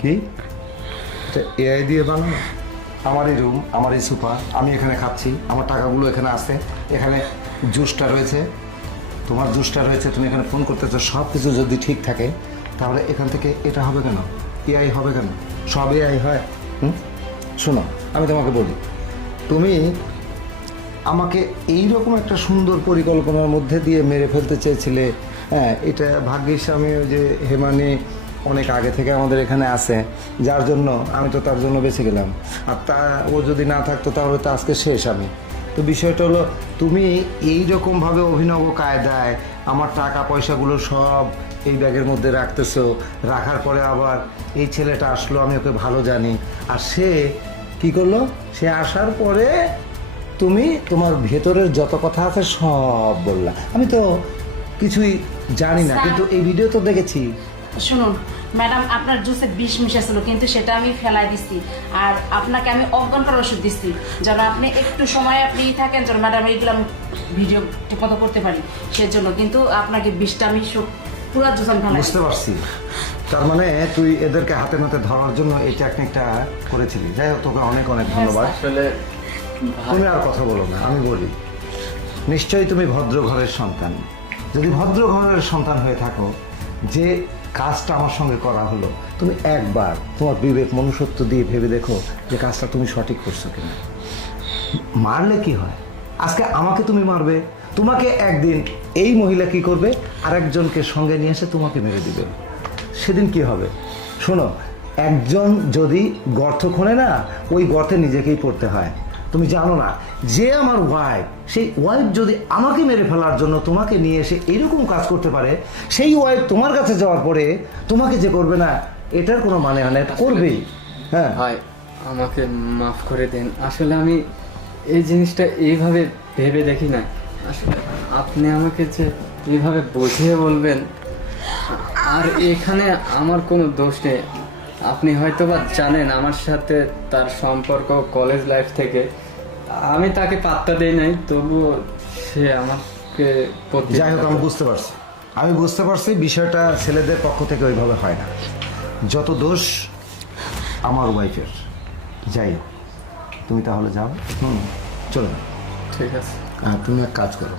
কি এআই দিয়ে বানানো? আমার এই রুম, আমার এই সোফা, আমি এখানে খাচ্ছি, আমার টাকাগুলো এখানে আছে, এখানে জুসটা রয়েছে, তোমার জুসটা রয়েছে, তুমি এখানে ফোন করতেছো, সব কিছু যদি ঠিক থাকে তাহলে এখান থেকে এটা হবে কেন? এআই হবে কেন? সব এআই হয়। শোনো, আমি তোমাকে বলি, তুমি আমাকে এইরকম একটা সুন্দর পরিকল্পনার মধ্যে দিয়ে মেরে ফেলতে চেয়েছিলে। হ্যাঁ, এটা ভাগ্যিস আমি ওই যে হেমানি অনেক আগে থেকে আমাদের এখানে আসে, যার জন্য আমি তো তার জন্য বেঁচে গেলাম। আর তা ও যদি না থাকতো তাহলে তো আজকে শেষ আমি। তো বিষয়টা হলো, তুমি এইরকমভাবে অভিনব কায়দায় আমার টাকা পয়সাগুলো সব এই ব্যাগের মধ্যে রাখতেছো, রাখার পরে আবার এই ছেলেটা আসলো, আমি ওকে ভালো জানি, আর সে কি করলো? সে আসার পরে তুমি তোমার ভেতরের যত কথা আছে সব বললা। আমি তো কিছুই জানি না, কিন্তু এই ভিডিও তো দেখেছি। শুনুন ম্যাডাম, আপনার জুসে বিষ মিশাছিল, কিন্তু সেটা আমি ফেলাই দিচ্ছি। আর আপনাকে আমি অজ্ঞান করার ওষুধ দিচ্ছি, যেন আপনি একটু সময় আপনি থাকেন, যেন ম্যাডাম এইগুলো আমি ভিডিও ঠিকমতো করতে পারি সেজন্য। কিন্তু আপনাকে বিষটা আমি পুরো জুস আমি ফেলাই। বুঝতে পারছি, তার মানে তুই এদেরকে হাতে নাতে ধরার জন্য এই টেকনিকটা করেছিলি। যাই হোক, তোকে অনেক অনেক ধন্যবাদ। আসলে তুমি আর কথা বলো না, আমি বলি, নিশ্চয়ই তুমি ভদ্র ঘরের সন্তান। যদি ভদ্র ঘরের সন্তান হয়ে থাকো, যে কাজটা আমার সঙ্গে করা হলো, তুমি একবার তোমার বিবেক মনুষ্যত্ব দিয়ে ভেবে দেখো যে কাজটা তুমি সঠিক করছো কিনা। মারলে কি হয়? আজকে আমাকে তুমি মারবে, তোমাকে একদিন এই মহিলা কি করবে, আরেকজনকে সঙ্গে নিয়ে এসে তোমাকে মেরে দিবে। সেদিন কি হবে? শোনো, একজন যদি গর্ত খোঁড়ে না, ওই গর্তে নিজেকেই পড়তে হয়। তুমি জানো না যে আমার ওয়াইফ, সেই ওয়াইফ যদি আমাকে মেরে ফেলার জন্য তোমাকে নিয়ে এসে এইরকম কাজ করতে পারে, সেই ওয়াইফ তোমার কাছে যাওয়ার পরে তোমাকে যে করবে না, এটার কোনো মানে হয় না, এটা করবেই। হ্যাঁ ভাই, আমাকে মাফ করে দেন। আসলে আমি এই জিনিসটা এইভাবে ভেবে দেখি না। আসলে আপনি আমাকে যে এইভাবে বুঝিয়ে বলবেন, আর এখানে আমার কোনো দোষ নেই। আপনি হয়তো বা জানেন আমার সাথে তার সম্পর্ক কলেজ লাইফ থেকে। আমি তাকে পাত্তা দেই নাই, তবুও সে আমাকে যাই হোক, আমি বুঝতে পারছি বিষয়টা ছেলেদের পক্ষ থেকে ওইভাবে হয় না, যত দোষ আমার ওয়াইফের। যাই হোক, তুমি তাহলে যাও। চলো। ঠিক আছে। তুমি এক কাজ করো,